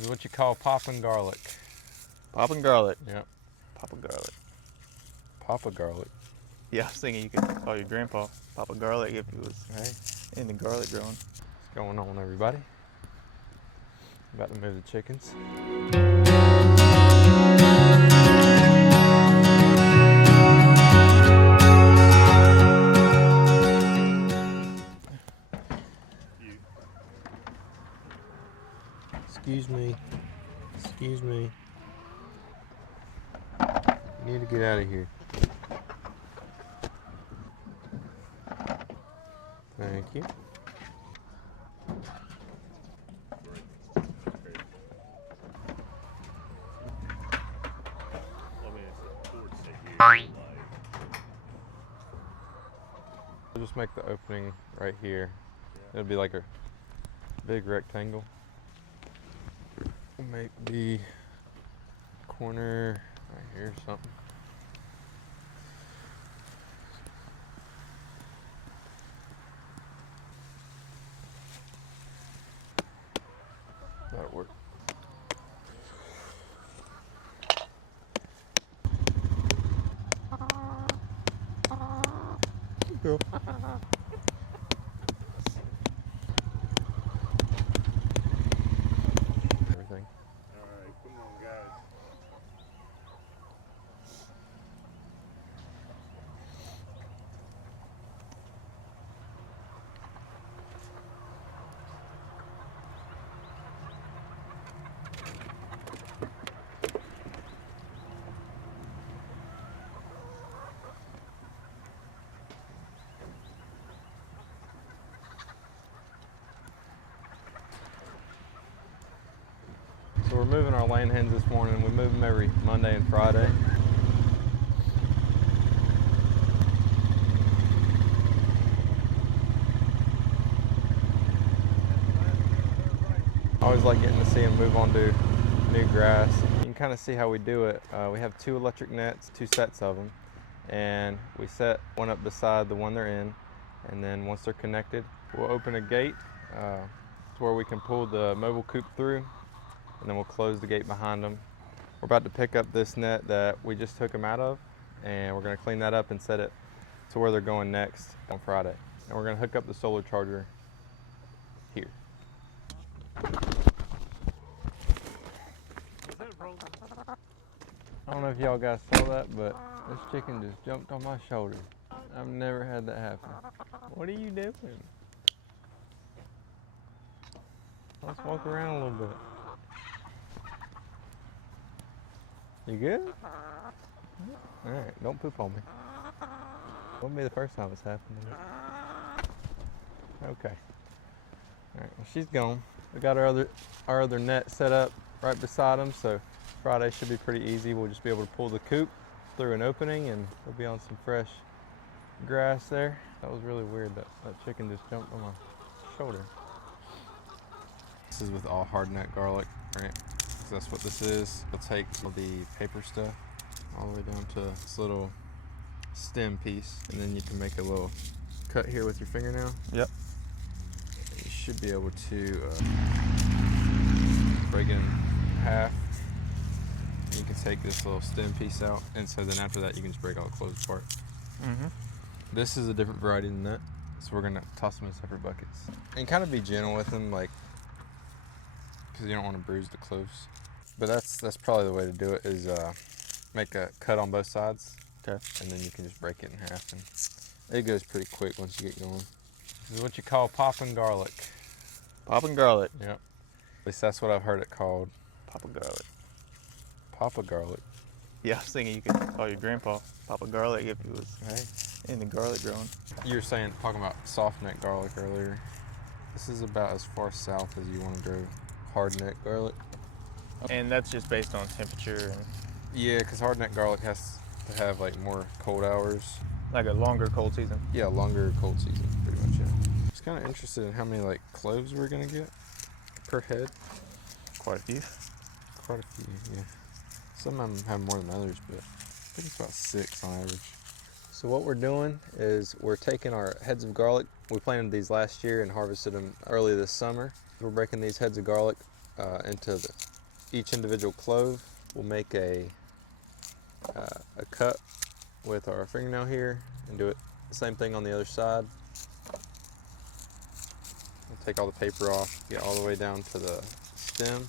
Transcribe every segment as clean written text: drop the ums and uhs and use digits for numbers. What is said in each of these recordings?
This is what you call popping garlic. Popping garlic. Yep. Papa garlic. Papa garlic. Yeah, I was thinking you could call your grandpa Papa Garlic if he was into garlic growing. What's going on, everybody? About to move the chickens. Excuse me. Excuse me. You need to get out of here. Thank you. I'll just make the opening right here. It'll be like a big rectangle. We'll make the corner right here or something. That'll work. Girl. Everything. All right, come on, guys. So we're moving our laying hens this morning. We move them every Monday and Friday. I always like getting to see them move on to new grass. You can kind of see how we do it. We have 2 electric nets, 2 sets of them, and we set one up beside the one they're in, and then once they're connected, we'll open a gate to where we can pull the mobile coop through, and then we'll close the gate behind them. We're about to pick up this net that we just took them out of, and we're going to clean that up and set it to where they're going next on Friday. And we're going to hook up the solar charger here. I don't know if y'all guys saw that, but this chicken just jumped on my shoulder. I've never had that happen. What are you doing? Let's walk around a little bit. You good? Alright, don't poop on me. Won't be the first time it's happened to me. Okay. Alright, well, she's gone. We got our other net set up right beside them, so Friday should be pretty easy. We'll just be able to pull the coop through an opening and we'll be on some fresh grass there. That was really weird that chicken just jumped on my shoulder. This is with all hard net garlic, right? So that's what this is. We'll take all the paper stuff all the way down to this little stem piece, and then you can make a little cut here with your fingernail. Yep. You should be able to break it in half. You can take this little stem piece out, and so then after that you can just break all the clothes apart. Mm-hmm. This is a different variety than that, so we're gonna toss them in separate buckets. And kind of be gentle with them, like, because you don't want to bruise the cloves. But that's probably the way to do it, is make a cut on both sides. Okay. And then you can just break it in half, and it goes pretty quick once you get going. This is what you call popping garlic. Popping garlic. Yep. At least that's what I've heard it called. Papa garlic. Papa garlic. Yeah, I was thinking you could call your grandpa Papa Garlic if he was into garlic growing. You were talking about soft neck garlic earlier. This is about as far south as you want to grow hard neck garlic. And that's just based on temperature and Yeah, because hard neck garlic has to have like more cold hours. like a longer cold season. Yeah, longer cold season, pretty much, yeah. I was kind of interested in how many like cloves we're gonna get per head. Quite a few. Quite a few, yeah. Some of them have more than others, but I think it's about 6 on average. So what we're doing is we're taking our heads of garlic. We planted these last year and harvested them early this summer. We're breaking these heads of garlic into each individual clove. We'll make a cut with our fingernail here and do it the same thing on the other side. We'll take all the paper off, get all the way down to the stem.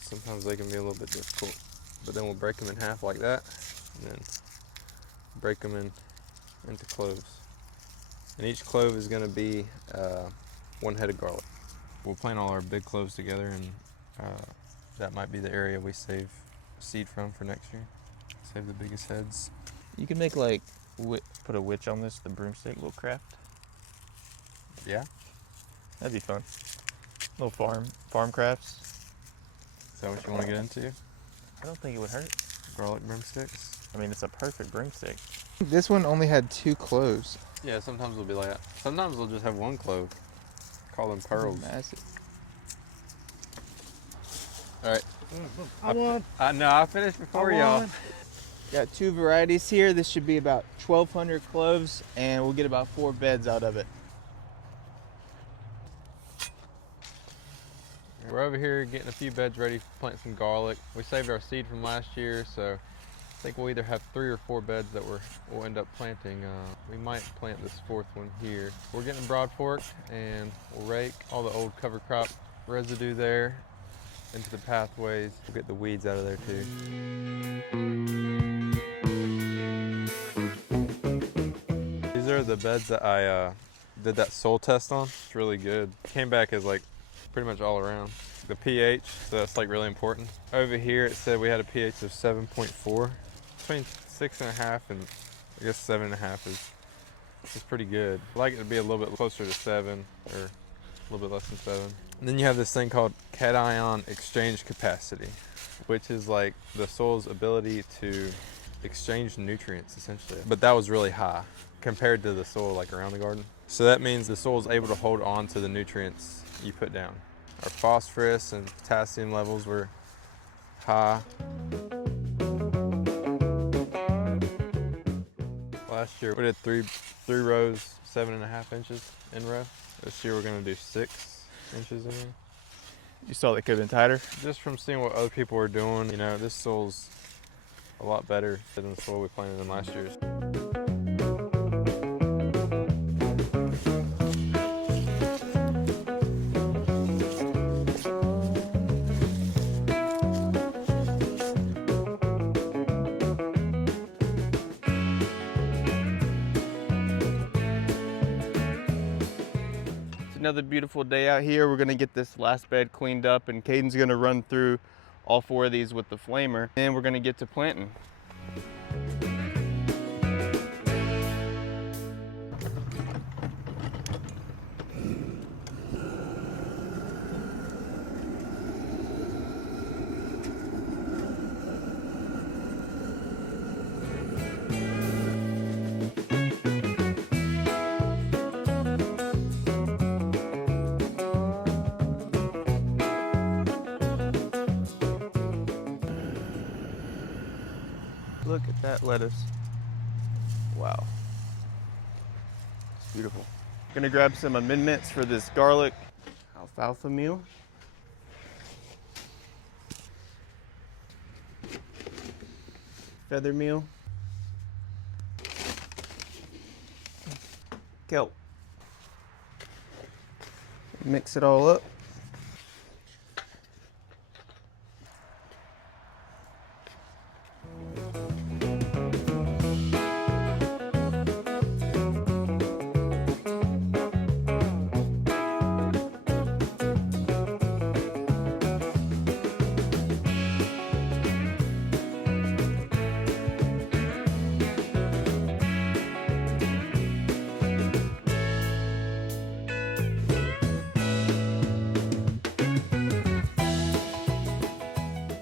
Sometimes they can be a little bit difficult, but then we'll break them in half like that, and then break them into cloves. And each clove is going to be 1 head of garlic. We'll plant all our big cloves together, and that might be the area we save seed from for next year. Save the biggest heads. You can make like, put a witch on this, the broomstick, little craft. Yeah? That'd be fun. Little farm crafts. Is that what you want to get into? I don't think it would hurt. Garlic broomsticks? I mean, it's a perfect broomstick. This one only had 2 cloves. Yeah, sometimes they'll be like that. Sometimes they'll just have 1 clove. Call them pearls. Massive. All right. I I finished before y'all. Got 2 varieties here. This should be about 1,200 cloves, and we'll get about 4 beds out of it. We're over here getting a few beds ready to plant some garlic. We saved our seed from last year, so I think we'll either have 3 or 4 beds that we'll end up planting. We might plant this 4th one here. We're getting broad forked, and we'll rake all the old cover crop residue there into the pathways. We'll get the weeds out of there too. These are the beds that I did that soil test on. It's really good. Came back as like pretty much all around. The pH, so that's like really important. Over here it said we had a pH of 7.4. Between 6.5 and I guess 7.5 is pretty good. I like it to be a little bit closer to 7 or a little bit less than 7. And then you have this thing called cation exchange capacity, which is like the soil's ability to exchange nutrients essentially. But that was really high compared to the soil like around the garden. So that means the soil is able to hold on to the nutrients you put down. Our phosphorus and potassium levels were high. Last year we did three rows, 7.5 inches in row. This year we're gonna do 6 inches in row. You saw that could have been tighter? Just from seeing what other people were doing, you know, this soil's a lot better than the soil we planted in last year's. Another beautiful day out here. We're gonna get this last bed cleaned up, and Caden's gonna run through all 4 of these with the flamer, and we're gonna get to planting. Look at that lettuce. Wow. It's beautiful. Gonna grab some amendments for this garlic alfalfa meal. Feather meal. Kelp. Mix it all up.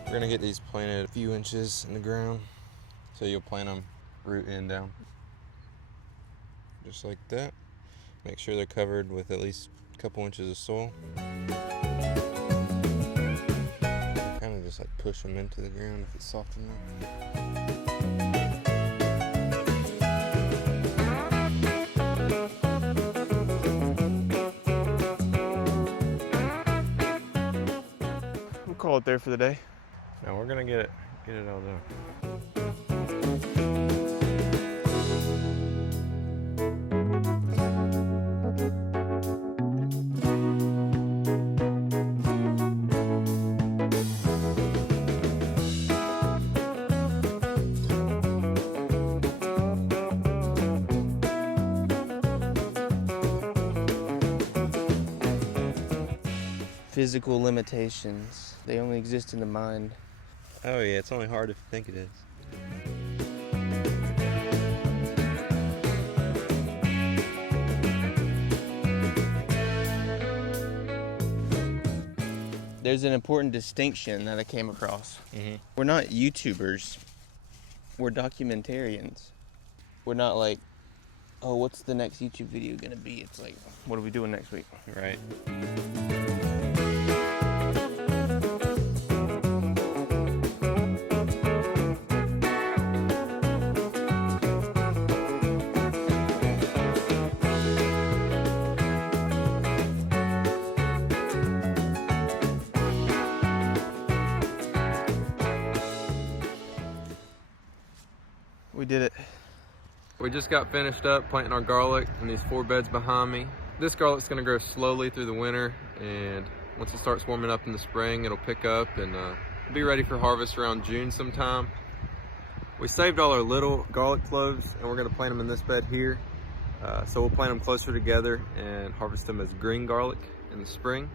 We're gonna get these planted a few inches in the ground. So you'll plant them root end down. Just like that. Make sure they're covered with at least a couple inches of soil. Kind of just like push them into the ground if it's soft enough. call it there for the day. No, we're gonna get it all done. Physical limitations. They only exist in the mind. Oh yeah, it's only hard if you think it is. There's an important distinction that I came across. We're not YouTubers. We're documentarians. We're not like, oh, what's the next YouTube video gonna be? It's like, what are we doing next week? Right. We did it. We just got finished up planting our garlic in these 4 beds behind me. This garlic's gonna grow slowly through the winter, and once it starts warming up in the spring, it'll pick up and be ready for harvest around June sometime. We saved all our little garlic cloves, and we're gonna plant them in this bed here. So we'll plant them closer together and harvest them as green garlic in the spring.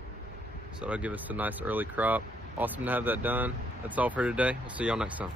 So that'll give us a nice early crop. Awesome to have that done. That's all for today. We'll see y'all next time.